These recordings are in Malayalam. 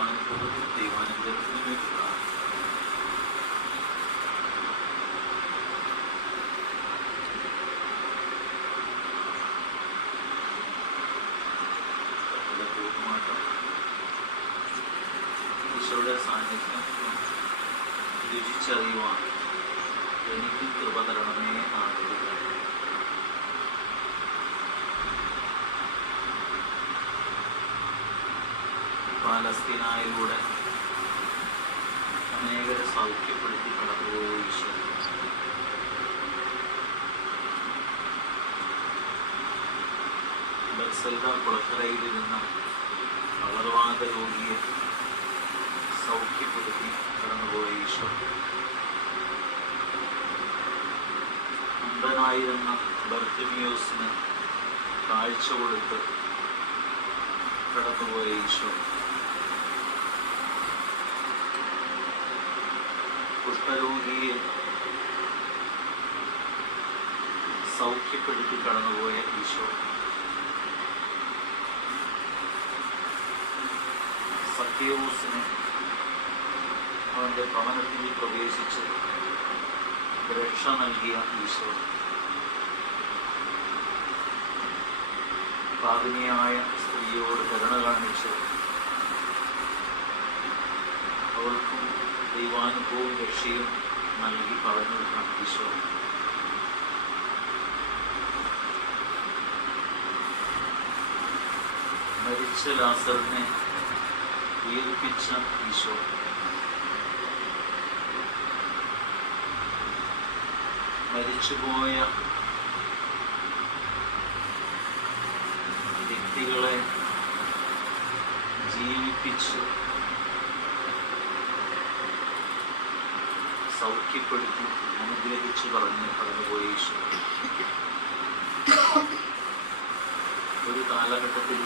ദൈവാനുഭവത്തിനും ദൈവാനുഗ്രഹത്തിനും വേണ്ടി പൂർണ്ണമായിട്ടും ഈശോയുടെ സാന്നിധ്യം രുചിച്ചറിയുവാൻ എനിക്ക് കൃപ തരണമേ ആഗ്രഹിക്കുന്നു. പാലസ്തീനായിലൂടെ അനേകരെ സൗഖ്യപ്പെടുത്തി കടന്നുപോയ ഈശോ ബത്സൽദ കുളക്കരയിലിരുന്ന വളർവാദ രോഗിയെ സൗഖ്യപ്പെടുത്തി കടന്നുപോയ ഈശോ അന്ധനായിരുന്ന ബർത്തിമിയോസിന് കാഴ്ച കൊടുത്ത് കടന്നുപോയ ഈശോ കുഷ്ഠരോഗിയെ സൗഖ്യപ്പെടുത്തി കടന്നുപോയ ഈശോ സക്കേവൂസിനെ അവന്റെ ഭവനത്തിൽ പ്രവേശിച്ച് രക്ഷ നൽകിയ ഈശോ പാപിനിയായ സ്ത്രീയോട് കരുണ കാണിച്ച് അവൾക്കും ദൈവാനുഭവവും രക്ഷയും നൽകി പറഞ്ഞു ഈശോ മരിച്ച ലാസറിനെ ഉയർപ്പിച്ച ഈശോ മരിച്ചുപോയ വ്യക്തികളെ ജീവിപ്പിച്ച് സൗഖ്യപ്പെടുത്തി അനുഗ്രഹിച്ച് കടന്നുപോയ ഈശോ ഒരു കാലഘട്ടത്തിൽ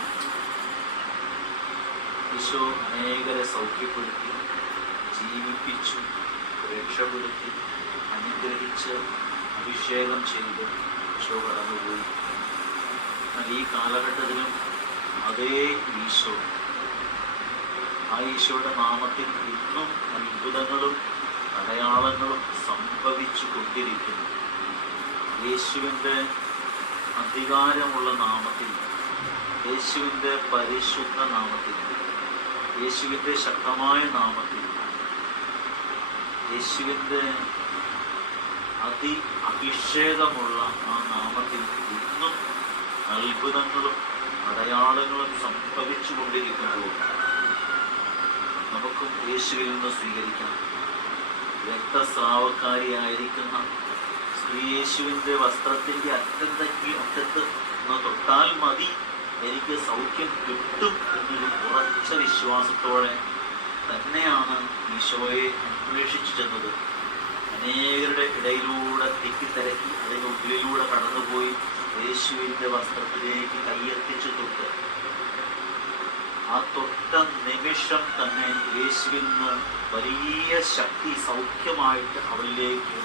ഈശോ അനേകരെ സൗഖ്യപ്പെടുത്തി ജീവിപ്പിച്ചു രക്ഷപ്പെടുത്തി അനുഗ്രഹിച്ച് അഭിഷേകം ചെയ്ത് ഈശോ കടന്നുപോയി. എന്നാൽ ഈ കാലഘട്ടത്തിലും അതേ ഈശോ ആ ഈശോയുടെ നാമത്തിൽ ഇന്നും അത്ഭുതങ്ങളും അടയാളങ്ങളും സംഭവിച്ചു കൊണ്ടിരിക്കുന്നു. യേശുവിൻ്റെ അധികാരമുള്ള നാമത്തിൽ, യേശുവിൻ്റെ പരിശുദ്ധ നാമത്തിൽ, യേശുവിൻ്റെ ശക്തമായ നാമത്തിൽ, യേശുവിൻ്റെ അഭിഷേകമുള്ള ആ നാമത്തിൽ ഇന്നും അത്ഭുതങ്ങളും അടയാളങ്ങളും സംഭവിച്ചു കൊണ്ടിരിക്കുമ്പോൾ നമുക്കും യേശുവിൽ നിന്ന് സ്വീകരിക്കാം. രക്തസ്രാവക്കാരിയായിരിക്കുന്ന സ്ത്രീ യേശുവിൻ്റെ വസ്ത്രത്തിൻ്റെ അറ്റത്ത് തൊട്ടാൽ മതി എനിക്ക് സൗഖ്യം കിട്ടും എന്നൊരു ഉറച്ച വിശ്വാസത്തോടെ തന്നെയാണ് ഈശോയെ അന്വേഷിച്ചു ചെന്നത്. അനേകരുടെ ഇടയിലൂടെ തിക്കിത്തിരക്കി അതിൻ്റെ ഉള്ളിലൂടെ കടന്നുപോയി യേശുവിൻ്റെ വസ്ത്രത്തിലേക്ക് കൈയെത്തിച്ചു തൊട്ട് ആ തൊട്ട നിമിഷം തന്നെ യേശുവിൽ നിന്ന് വലിയ ശക്തി സൗഖ്യമായിട്ട് അവളിലേക്ക്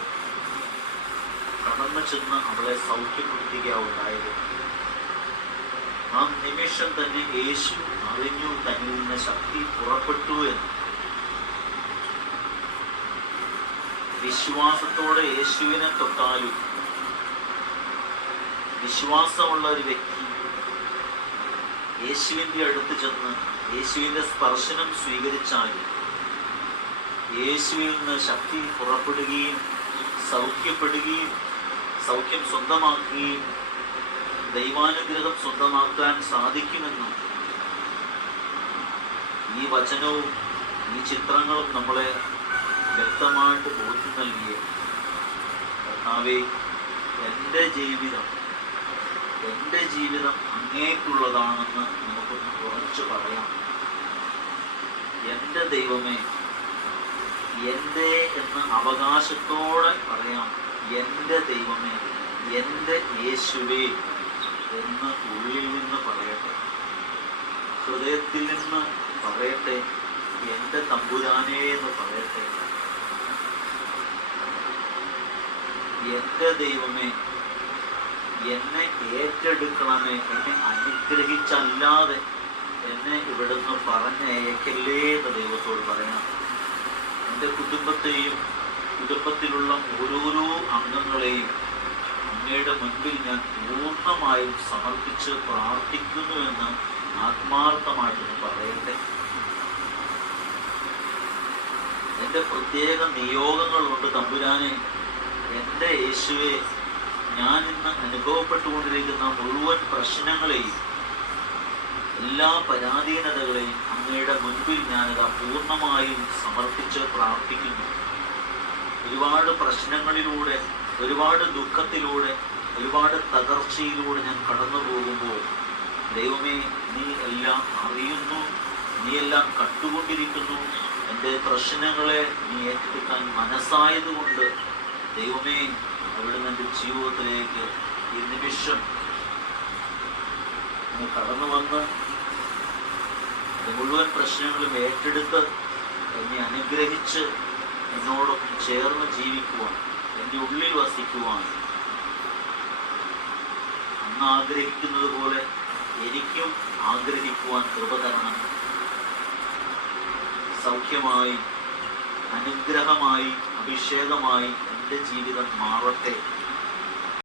കടന്നു ചെന്ന് അവളെ സൗഖ്യപ്പെടുത്തുകയുണ്ടായത്. ആ നിമിഷം തന്നെ യേശു അറിഞ്ഞു തന്നിൽ നിന്ന് ശക്തി പുറപ്പെട്ടു എന്ന്. വിശ്വാസത്തോടെ യേശുവിനെ തൊട്ടാലും വിശ്വാസമുള്ള ഒരു വ്യക്തി യേശുവിൻ്റെ അടുത്ത് ചെന്ന് യേശുവിൻ്റെ സ്പർശനം സ്വീകരിച്ചാലും യേശുവിൽ നിന്ന് ശക്തി പുറപ്പെടുകയും സൗഖ്യപ്പെടുകയും സൗഖ്യം സ്വന്തമാക്കുകയും ദൈവാനുഗ്രഹം സ്വന്തമാക്കാൻ സാധിക്കുമെന്നും ഈ വചനവും ഈ ചിത്രങ്ങളും നമ്മളെ വ്യക്തമായിട്ട് ബോധ്യം നൽകിയ കർത്താവേ, എൻ്റെ ജീവിതം അങ്ങേക്കുള്ളതാണെന്ന് നമുക്കൊന്ന് ഉറച്ചു പറയാം. എൻ്റെ ദൈവമേ, എൻ്റെ എന്ന് അവകാശത്തോടെ പറയാം. എൻ്റെ ദൈവമേ, എൻ്റെ യേശുവേ എന്ന് ഉള്ളിൽ നിന്ന് പറയട്ടെ, ഹൃദയത്തിൽ നിന്ന് പറയട്ടെ. എൻ്റെ തമ്പുരാനേ എന്ന് പറയട്ടെ. എൻ്റെ ദൈവമേ, എന്നെ ഏറ്റെടുക്കണമേ. എന്നെ അനുഗ്രഹിച്ചല്ലാതെ എന്നെ ഇവിടുന്ന് പറഞ്ഞയക്കല്ലേ എന്ന് ദൈവത്തോട് പറയണം. എൻ്റെ കുടുംബത്തെയും കുടുംബത്തിലുള്ള ഓരോരോ അംഗങ്ങളെയും അങ്ങയുടെ മുൻപിൽ ഞാൻ പൂർണ്ണമായും സമർപ്പിച്ച് പ്രാർത്ഥിക്കുന്നുവെന്ന് ആത്മാർത്ഥമായിട്ടൊന്ന് പറയട്ടെ. എൻ്റെ പ്രത്യേക നിയോഗങ്ങളുണ്ട് തമ്പുരാനെ. എൻ്റെ യേശുവെ, ഞാൻ ഇന്ന് അനുഭവപ്പെട്ടുകൊണ്ടിരിക്കുന്ന മുഴുവൻ പ്രശ്നങ്ങളെയും എല്ലാ പരാധീനതകളെയും അങ്ങയുടെ മുൻപിൽ ഞാനത് പൂർണ്ണമായും സമർപ്പിച്ച് പ്രാർത്ഥിക്കുന്നു. ഒരുപാട് പ്രശ്നങ്ങളിലൂടെ, ഒരുപാട് ദുഃഖത്തിലൂടെ, ഒരുപാട് തകർച്ചയിലൂടെ ഞാൻ കടന്നു പോകുമ്പോൾ ദൈവമേ, നീ എല്ലാം അറിയുന്നു, നീ എല്ലാം കണ്ടുകൊണ്ടിരിക്കുന്നു. എൻ്റെ പ്രശ്നങ്ങളെ നീ ഏറ്റെടുക്കാൻ മനസ്സായതുകൊണ്ട് ദൈവമേ, അവിടുന്ന് എൻ്റെ ജീവിതത്തിലേക്ക് ഈ നിമിഷം നീ കടന്നു വന്ന് മുഴുവൻ പ്രശ്നങ്ങളും ഏറ്റെടുത്ത് എന്നെ അനുഗ്രഹിച്ച് എന്നോടൊപ്പം ചേർന്ന് ജീവിക്കുവാൻ, എൻ്റെ ഉള്ളിൽ വസിക്കുവാൻ അന്ന് ആഗ്രഹിക്കുന്നത് പോലെ എനിക്കും ആഗ്രഹിക്കുവാൻ കൃപ തരണം. സൗഖ്യമായി, അനുഗ്രഹമായി, അഭിഷേകമായി എൻ്റെ ജീവിതം മാറട്ടെ.